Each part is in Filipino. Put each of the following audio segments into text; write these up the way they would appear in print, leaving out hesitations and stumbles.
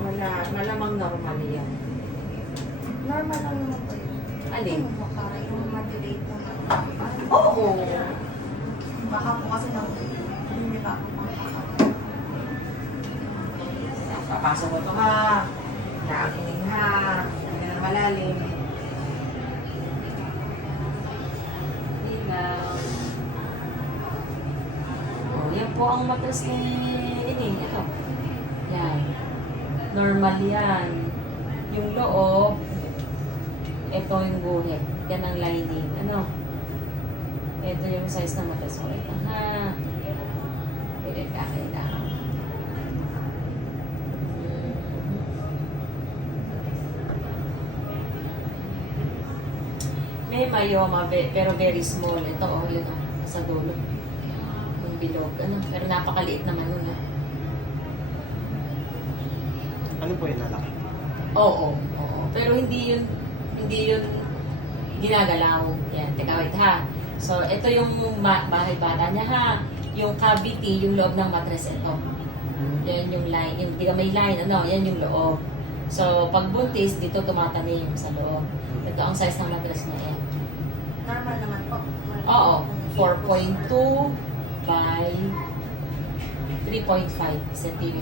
Wala, malamang normal yan. Normal lang naman po yun. Alin? Baka yung ma-delete po na. Oo. Baka po kasi hindi pa ako Papasok mo ito ha. Naakinig ha. Hindi na malalim. Ilaw. Oh, yan po ang matas ni Ining. Ito. Yan. Normal yan. Yung loob, ito yung guhit. Yan ang lining. Ano? Ito yung size na matas mo. Ito ha. Pwede ka kailangan. May myoma, pero very small. Ito, oh, yun, oh, sa dulo. Yung bilog, ano. Pero napakaliit naman nun, ah. Ano po yung lalaki? Oo, oo. Pero hindi yun ginagalaw. Yan, teka, wait, ha. So, ito yung bahay bata niya, ha. Yung cavity, yung loob ng mattress, ito. Yan yung line, yung di ka may line, ano, yan yung loob. So, pag buntis, dito tumatanim sa loob. Ito ang size ng mattress niya, yan. normal naman po. Oo, 4.2 by 3.5 cm.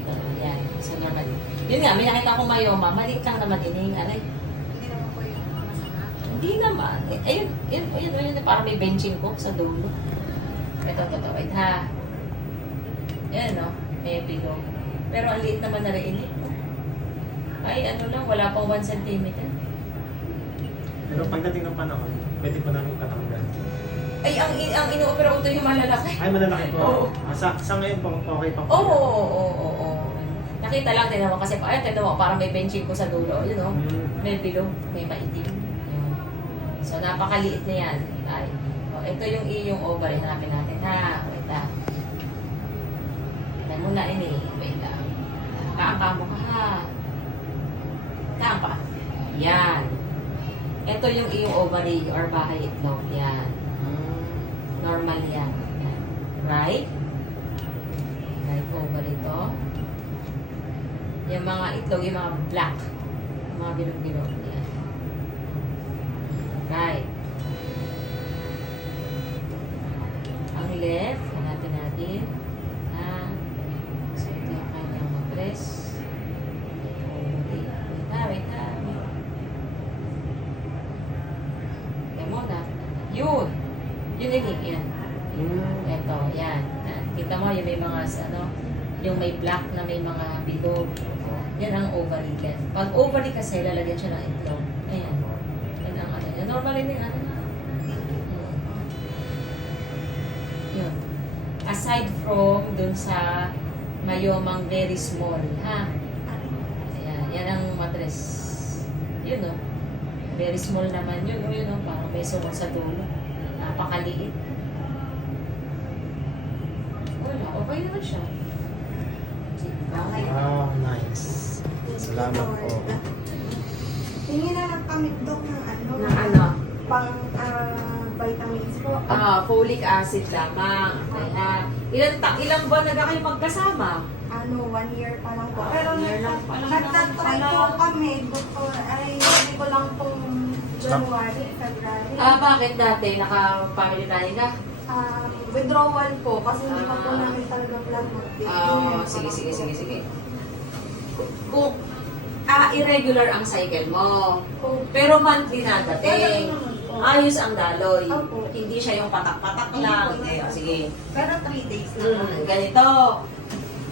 Yan, so normal. Yun nga, may nakita akong myoma, maliit lang naman Ining, aray. Hindi naman po yung masama. Hindi naman. Ayun, parang may benching ko sa dulo. Ito, wait ha. Ayan, no? May pillow. Pero ang liit naman na rin Ining. Ay, ano lang, wala pang 1 cm. Pero pagdating ng panahon, pwede ko namin patanggal. Ay, ang ino-opera ko ito yung malalaki. Ay, malalaki po. Oo. Sa ngayon po, okay pa po. Oo. Nakita lang din naman kasi, ay, tignan mo, parang may benching ko sa dulo. Yun, no? May bilog, may maitim. Yun. So, napakaliit na yan. Ay. O, ito yung iyong ovary. Hanapin natin, ha? Wait lang. Tignan mo na, Ini. Wait lang. Kaangka mo ka, ha? Kaangka. Yan. Ito yung iyong ovary or bahay itlog. Yan. Normal yan. Yan. Right? Right ovary to. Yung mga itlog, yung mga black. Yung mga bilog-bilog. Yan. Right. Ang left, hanapin natin. So, ito yung kanyang mattress. Wait ha. Yan muna. Yun. Yun yan. Ito, yan. Kita mo, yung may mga, yung may black na may mga bilog. Yan ang ovary left. Pag ovary kasi, lalagyan siya ng itlog. Ayan. Yan ang ano. Yan, normal rin yung ano. Yun. Aside from dun sa mayomang very small, ha? Ayan. Yan ang mattress. Yun, no? Very small naman yun, no? Yun, no? Parang may sumot sa dulo. Napakaliit. Wala. Okay naman siya. Wow, nice. Salamat po. Tingin na lang kami, Dok, ng ano. Na ano? Pang vitamins po. Folic acid lamang. Okay, ha? Ilang buwan na kayo magkasama? 1 year pa lang po. Pero Year lang pa lang nagtatry naman po pala. kami, Doktor. Ay, hindi ko lang pong January, February. Bakit dati? Naka-family planning ka? Withdrawal po kasi hindi pa po namin talaga plan Sige. Kung irregular ang cycle mo, pero monthly na dating, ayos ang daloy. Opo. Hindi siya yung patak-patak Hindi lang. po. Hindi, sige. Pero 3 days lang. Ganito,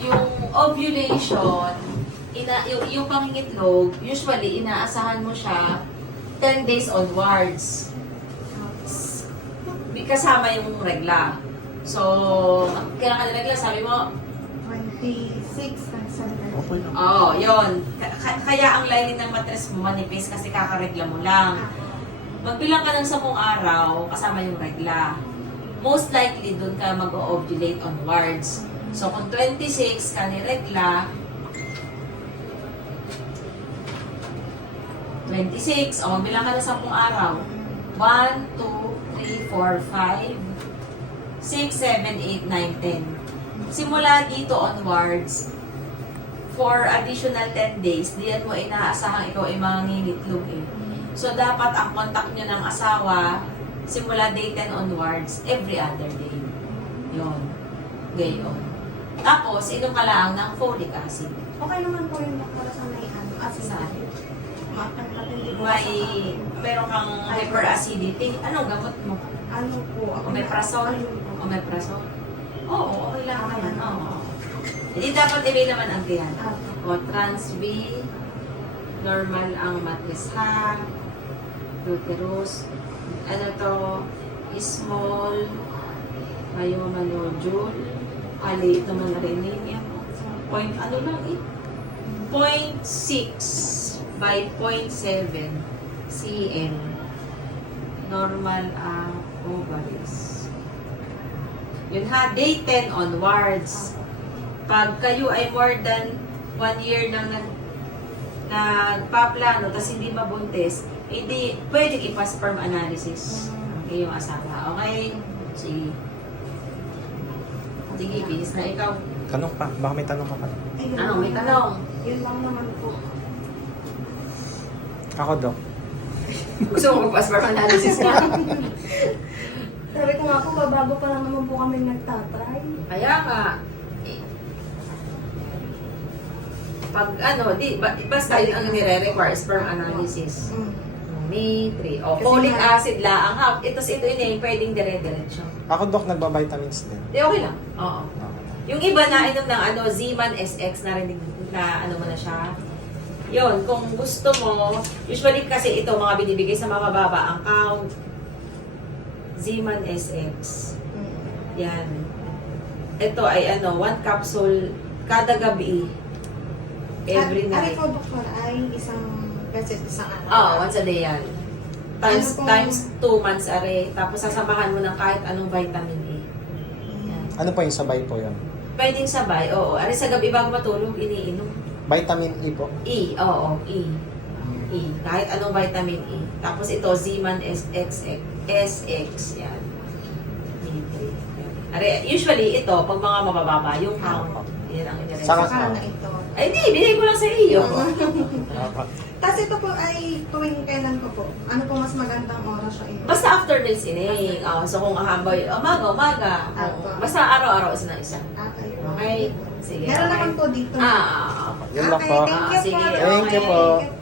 yung ovulation, yung pangingitlog, usually inaasahan mo siya 10 days onwards. Kasama yung regla. So, kailangan ng regla, sabi mo, 26 and 7. Okay lang. yun. Kaya ang lining ng mattress mo manipis kasi kakaregla mo lang. Magbilang ka ng 10 araw, kasama yung regla. Most likely, dun ka mag-ovulate onwards. So, kung 26 ka ni regla, 26, magbilang ka ng 10 araw. 1, 2, 3, 4, 5, 6, 7, 8, 9, 10. Simula dito onwards, for additional 10 days, diyan mo inaasahang ikaw ay mangingitlog eh. So, dapat ang contact nyo ng asawa, simula day 10 onwards, every other day. Yun. Gayon. Tapos, inom ka lang ng folic acid. Okay naman po yung para sa may acid. Matindi po May, meron kang hyperacidity. Anong gamot mo? Ano po? Omeprazole? Ayun po. Omeprazole? Oo, okay lang Okay naman. lang. Oo. Hindi dapat ibig naman ang tiyan. Ah, O Trans-B, normal ang matris ha, uterus, ano to, small, myoma nodule, maliit naman na rin yun. Point, ano lang eh, 0.6 by 0.7 cm. Normal ang ovaries. Yun ha, day 10 onwards. Pag kayo ay more than 1 year nang nagpaplano tapos hindi mabuntis, hindi pwedeng ipa-sperm analysis ang iyong asawa. Okay? Sige. Sige, bilis na ikaw. Tanong pa. Baka may tanong ka pa. ayun Ano, lang may naman. tanong? Yun lang naman po. Ako, Dok. Gusto mo magpa-sperm analysis nga? Sabi ko nga po, bago pa lang naman po kami nagtatry. Kaya nga, eh, pag ano, basta yun ang nire-require, sperm analysis. May 3. O, Kasi folic nga- acid lang. Ito yun eh, pwedeng dire-diretso. Ako, Dok, nagba-vitamins din. Di, okay lang. Oo. Yung iba na inom ng ano, Z-Man SX, narinig na ano mo na siya. Yun, kung gusto mo, usually kasi ito, mga binibigay sa mga mababa ang count. Z-Man SX. Yan. Ito ay ano, 1 capsule kada gabi. Every Ay night. po, doktor, ay isang beses isang araw. Oo, once a day yan. Times, Ano pong- times 2 months are. Tapos sasamahan mo ng kahit anong vitamin A. Yan. Ano po yung sabay po yun? Pwedeng sabay, oo. Ari sa gabi bago matulog, iniinom. Vitamin E po. E, oo, E. E. Kahit anong vitamin E. Tapos ito, Z-Man SX. Yan. D3. Yan. Ari, usually ito, pag mga mabababa, yung count. Yan ang interest. Saka- Saka na ito. Ay, di, binigay ko lang sa iyo. Ako. Tapos ito po ay tuwing kailan ko po? Ano po mas magandang oras sa inyo? Basta after meals ining. So kung ahambay, umaga. Apo. Basta araw-araw isa. Okay. Okay? Sige. Meron okay. naman po dito. Ah, Yun lang Okay, po. thank you Sige, po. Thank you po. Thank you